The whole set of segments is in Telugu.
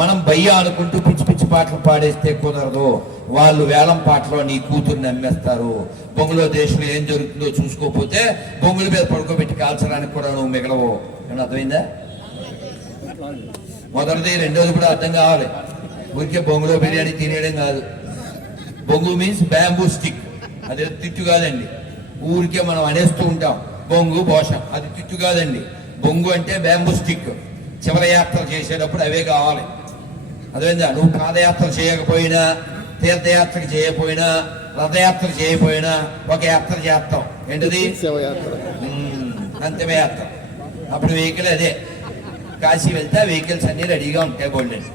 మనం భయ్య అనుకుంటూ పిచ్చి పిచ్చి పాటలు పాడేస్తే కుదరదు. వాళ్ళు వేలం పాటలో నీ కూతుర్ని అమ్మేస్తారు. బొంగులో దేశంలో ఏం జరుగుతుందో చూసుకోకపోతే బొంగుల మీద పడుకోబెట్టి కాల్చడానికి కూడా నువ్వు మిగలవు. ఏమన్నా అర్థమైందా? మొదటిది. రెండోది కూడా అర్థం కావాలి. ఊరికే బొంగులో బిర్యానీ తినేయడం కాదు. బొంగు మీన్స్ బ్యాంబూ స్టిక్. అది తిట్టు కాదండి. ఊరికే మనం అనేస్తూ ఉంటాం బొంగు భోషం, అది తిట్టు కాదండి. బొంగు అంటే బ్యాంబూ స్టిక్. చివరి యాత్ర చేసేటప్పుడు అవే కావాలి. అదేవిధంగా నువ్వు పాదయాత్ర చేయకపోయినా, తీర్థయాత్రకి చేయకపోయినా, రథయాత్ర చేయకపోయినా ఒక యాత్ర చేస్తాం. ఏంటిది? అంతిమయాత్ర. అప్పుడు వెహికల్ అదే. కాశీ వెళ్తే ఆ వెహికల్స్ అన్ని రెడీగా ఉంటాయి గోల్డెన్.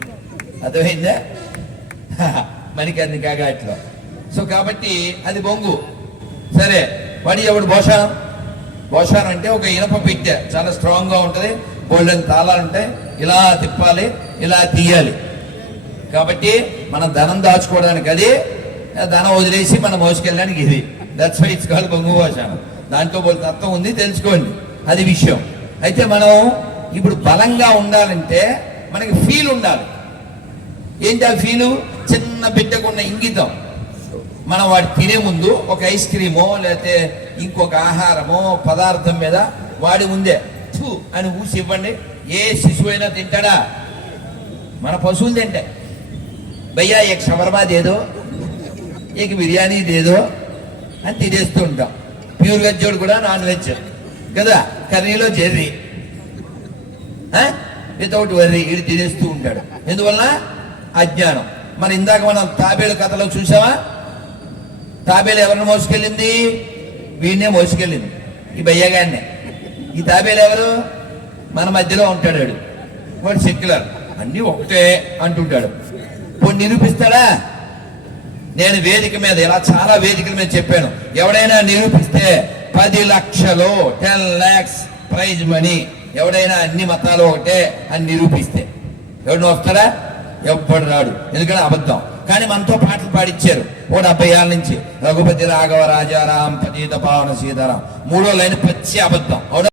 అర్థమైందా? మణికర్ణికా ఘాట్లో. సో కాబట్టి అది బొంగు. సరే, వాడి ఎవడు భోషానం? భోషానం అంటే ఒక ఇనప పెట్టె, చాలా స్ట్రాంగ్ గా ఉంటది. గోల్డెన్ తాళాలు ఉంటాయి. ఇలా తిప్పాలి, ఇలా తీయాలి. కాబట్టి మనం ధనం దాచుకోవడానికి అది, ధనం వదిలేసి మనం మోసుకెళ్ళడానికి ఇది. దట్స్ వై ఇట్స్ కాల్డ్ బొంగు భోషానం. దాంట్లో బోల్ తత్వం ఉంది, తెలుసుకోండి. అది విషయం. అయితే మనం ఇప్పుడు బలంగా ఉండాలంటే మనకి ఫీల్ ఉండాలి. ఏంటి ఆ ఫీలు? చిన్న బిడ్డకున్న ఇంగితం. మనం వాడు తినే ముందు ఒక ఐస్ క్రీమో లేకపోతే ఇంకొక ఆహారమో పదార్థం మీద వాడి ముందే థూ అని ఊసి ఇవ్వండి. ఏ శిశువు అయినా తింటాడా? మన పశువులు తింటాయి. భయ్యా ఏక షవర్మా దేదో, ఏక బిర్యానీ దేదో అని తినేస్తూ ఉంటాం. ప్యూర్ వెజ్ కూడా నాన్ వెజ్ కదా, కర్రీలో జెర్రీ, వితౌట్ వర్రీ ఇది తినేస్తూ ఉంటాడు. ఎందువల్ల? అజ్ఞానం. మరి ఇందాక మనం తాబేలు కథలో చూసావా? తాబేలు ఎవరిని మోసుకెళ్ళింది? వీడినే మోసుకెళ్ళింది, ఈ భయ్యగాడినే. ఈ తాబేలు ఎవరు? మన మధ్యలో ఉంటాడు. వాడు సెక్యులర్, అన్నీ ఒకటే అంటుంటాడు. పోనీ నిరూపిస్తాడా? నేను వేదిక మీద ఇలా చాలా వేదికల మీద చెప్పాను. ఎవడైనా నిరూపిస్తే 10 లక్షలు 10 lakhs ప్రైజ్ మనీ. ఎవడైనా అన్ని మతాలు ఒకటే అని నిరూపిస్తే ఎవడు వస్తాడా? ఎవ్వడు రాడు. ఎందుకంటే అబద్ధం. కానీ మనతో పాటలు పాడిచ్చారు. ఓ 70 ఏళ్ళ నుంచి రఘుపతి రాఘవ రాజారాం పతీత పావన సీతారాం. 3వ లైన్ పచ్చి అబద్ధం.